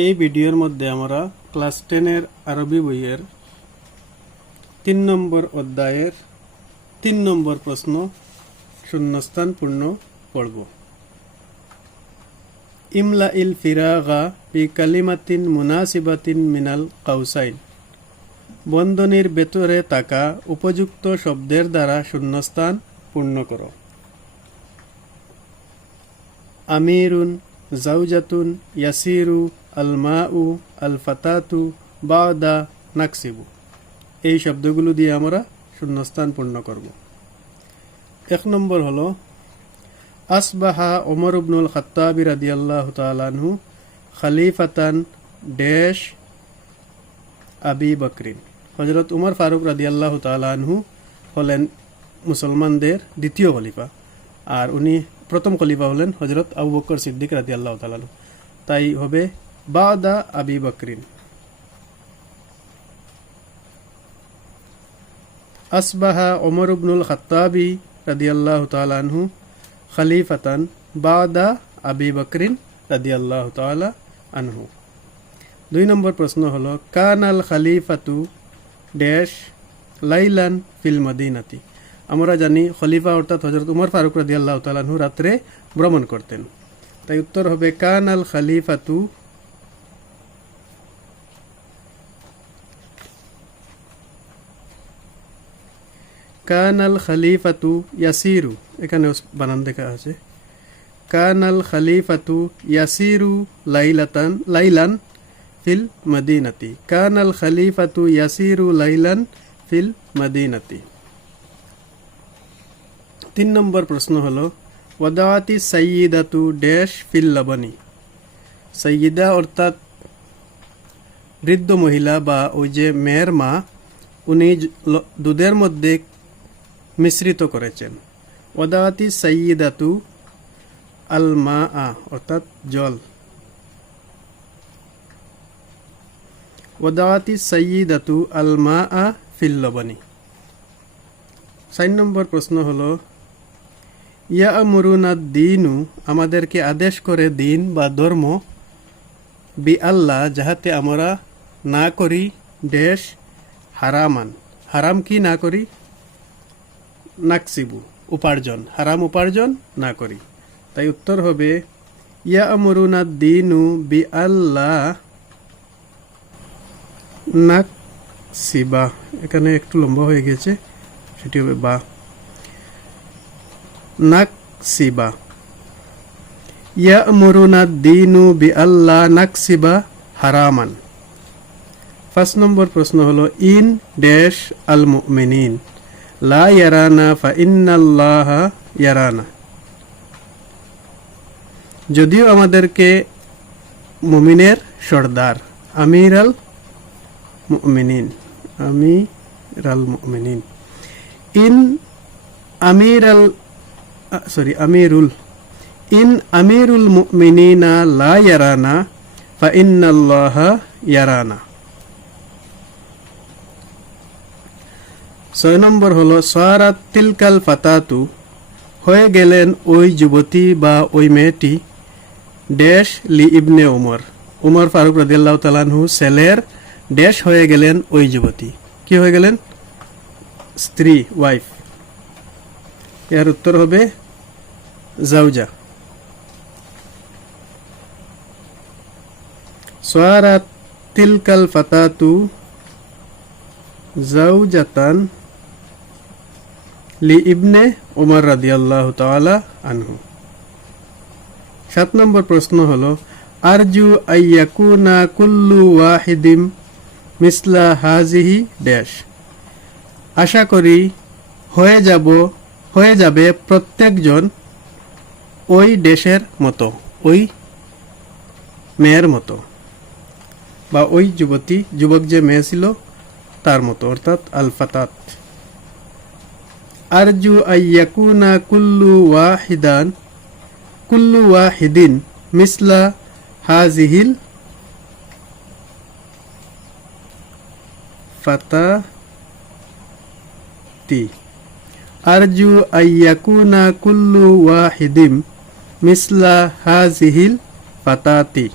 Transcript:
এই ভিডিওর মধ্যে আমরা ক্লাস 10 আরবি বইয়ের 3 নম্বর অধ্যায়ের 3 নম্বর প্রশ্ন শূন্যস্থান পূর্ণ পড়ব। ইমলা ইল ফিরাগা বি কালিমাতিন মুনাসিবাতিন মিনাল কাউসাইন। বন্ধনীর ভেতরে থাকা উপযুক্ত শব্দের দ্বারা শূন্যস্থান পূর্ণ করো। আমিরুন, জাউজাতুন, ইয়াসিরু, আলমাউ, আল ফাতাতু, বাদা, নাকসিবু। এই শব্দগুলো দিয়ে আমরা শূন্যস্থান পূর্ণ করব। 1 নম্বর হলো আসবাহা ওমর ইবনুল খাত্তাব রাদিয়াল্লাহু তাআলা আনহু খলিফাতান ড্যাশ আবি বকরিন। হযরত উমর ফারুক রাদিয়াল্লাহু তাআলা আনহু হলেন মুসলমানদের দ্বিতীয় খলিফা, আর উনি প্রথম খলিফা হলেন হযরত আবু বকর সিদ্দিক রাদিয়াল্লাহু তাআলা আনহু। তাই হবে বাদা আবি বকরিন। আসবাহা ওমর ইবনুল খাত্তাব রাদিয়াল্লাহু তাআলা আনহু খলিফাতান বাদা আবি বকরিন রাদিয়াল্লাহু তাআলা আনহু। 2 নম্বর প্রশ্ন হলো কানাল খলিফাতু ড্যাশ লাইলান ফিল মদিনাতি। আমরা জানি খলিফা অর্থাৎ হযরত উমর ফারুক রাদিয়াল্লাহু তাআলা আনহু রাত্রে ভ্রমণ করতেন। তাই উত্তর হবে কানাল খলিফাতু কানাল খলিফাতু ইয়াসিরু। এখানে বানান দেখা আছে। কানাল খলিফাতু ইয়াসিরু লাইলান ফিল মদিনাতি। কানাল খলিফাতু ইয়াসিরু লাইলান ফিল মদিনাতি। 3 নম্বর প্রশ্ন হলো ওয়াদাওয়াতি সাইয়্যিদাতু ড্যাশ ফিল লাবানি। সাইয়্যিদা অর্থাৎ বৃদ্ধ মহিলা বা ওই যে মেয়ের মা, উনি দুধের মধ্যে মিশ্রিত করেছেন। ওয়াদাওয়াতি সাইয়্যিদাতু আল মাআ অর্থাৎ জল। ওয়াদাওয়াতি সাইয়্যিদাতু আল মাআ ফিল লাবানি। 4 নম্বর প্রশ্ন হলো ইয়ামুরুনা দ্বীনু আমাদেরকে আদেশ করে দিন বা ধর্ম বি আল্লাহ যাহাতে আমরা না করি ড্যাশ হারামান। হারাম কি না করি? নাকসিবু উপার্জন। হারাম উপার্জন না করি। তাই উত্তর হবে ইয়ামুরুনা দ্বীনু বি আল্লাহ নাকসিবা। এখানে একটু লম্বা হয়ে গেছে, সেটি হবে বা নাকসিবা। ইয়ামুরুনা দ্বীনু বি আল্লাহ নাকসিবা হারামান। 5 নম্বর প্রশ্ন হলো ইন ড্যাশ আল মুমিনিন লা ইয়ারানা ফা ইন্নাল্লাহা ইয়ারানা। যদিও আমাদেরকে মুমিনের সর্দার আমিরাল মুমিনিন ইন আমিরুল মুমিনিনা লা ইয়ারানা ফা ইন্নাল্লাহা ইয়ারানা। 6 নম্বর হলো সারাত তিলকাল ফাতাতু হয়ে গেলেন ওই যুবতী বা ওই মেয়েটি ড্যাশ লি ইবনে উমর। উমর ফারুক রাদিয়াল্লাহু তাআলা আনহু ছেলের ড্যাশ হয়ে গেলেন ওই যুবতী। কি হয়ে গেলেন? স্ত্রী, ওয়াইফ। এর উত্তর হবে জাওজা। সারাত তিলকাল ফাতাতু জাওজাতান লি ইবনে উমর রাদিয়াল্লাহু তাআলা আনহু। 7 নম্বর প্রশ্ন হলো আরজু আইয়াকুনা কুল্লু ওয়াহিদিম মিসলা হাজিহি ড্যাশ। আশা করি হয়ে যাবে প্রত্যেকজন ওই ড্যাশের মতো, ওই মেয়ের মতো, বা ওই যুবক যে মেয়ে ছিল তার মতো, অর্থাৎ আল ফাতাত। আরজু আইয়াকুনা কুল্লু ওয়াহিদিন মিসলা হাজিহিল ফাতাতি। আরজু আইয়াকুনা কুল্লু ওয়াহিদিম মিসলা হাজিহিল ফাতাতি।